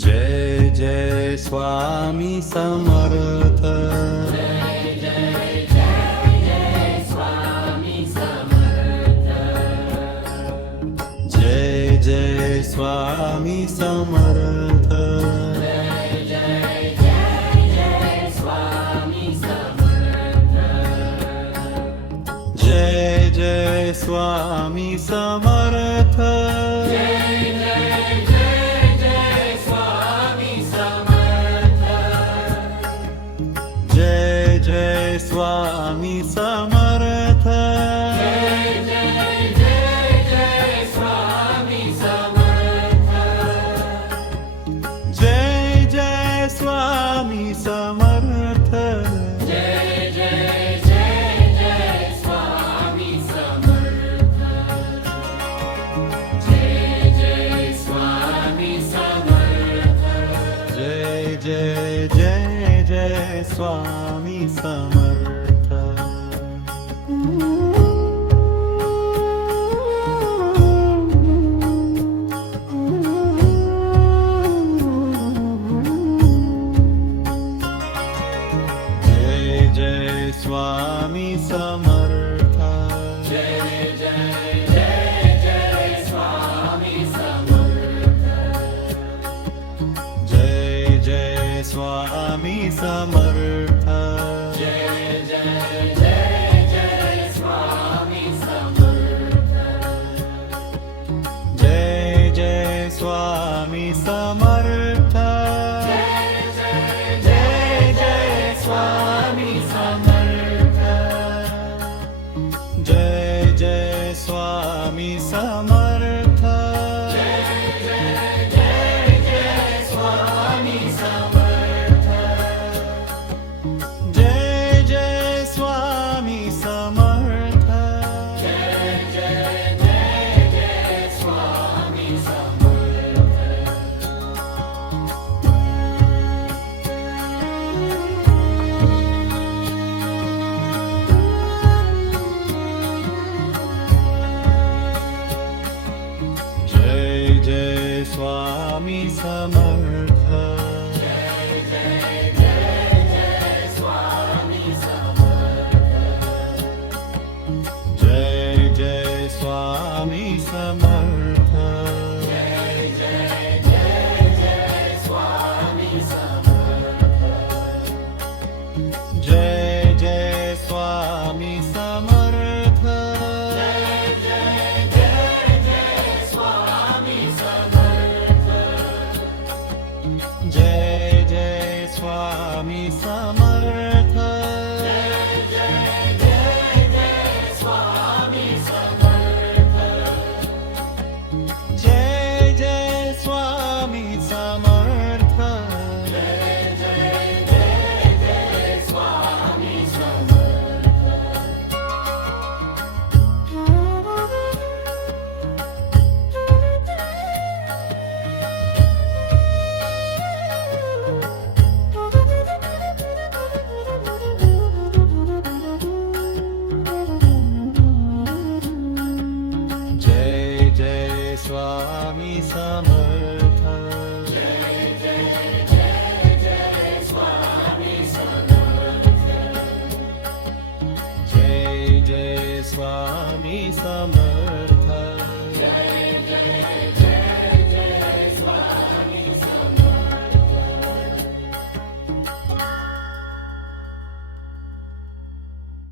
जय जय Swami Samarth. जय जय जय जय Swami Samarth. जय जय Swami Samarth. जय जय जय जय Swami Samarth. जय जय Swami Samarth. जय जय जय जय Swami Samarth. जय जय Swami Samarth. जय जय जय जय Swami Samarth. जय जय Swami Samarth. जय जय जय जय Swami Samarth. जय जय Swami Samarth. जय जय जय जय Swami Samarth. जय जय Swami Samarth. जय जय जय जय Swami Samarth. जय जय Swami Samarth. जय जय जय जय Swami Samarth. जय जय Swami Samarth. जय जय जय जय Swami Samarth. जय जय Swami Samarth. जय जय जय जय Swami Samarth. जय जय Swami Samarth. जय जय जय जय Swami Samarth. जय जय Swami Samarth. जय जय जय जय Swami Samarth. जय जय Swami Samarth. जय जय जय जय Swami Samarth. जय जय Swami Samarth. जय जय जय जय Swami Samarth. जय जय Swami Samarth. जय जय जय जय Swami Samarth. जय जय Swami Samarth. जय जय जय जय Swami Samarth. जय जय Swami Samarth. जय जय जय जय Swami Samarth. जय जय Swami Samarth.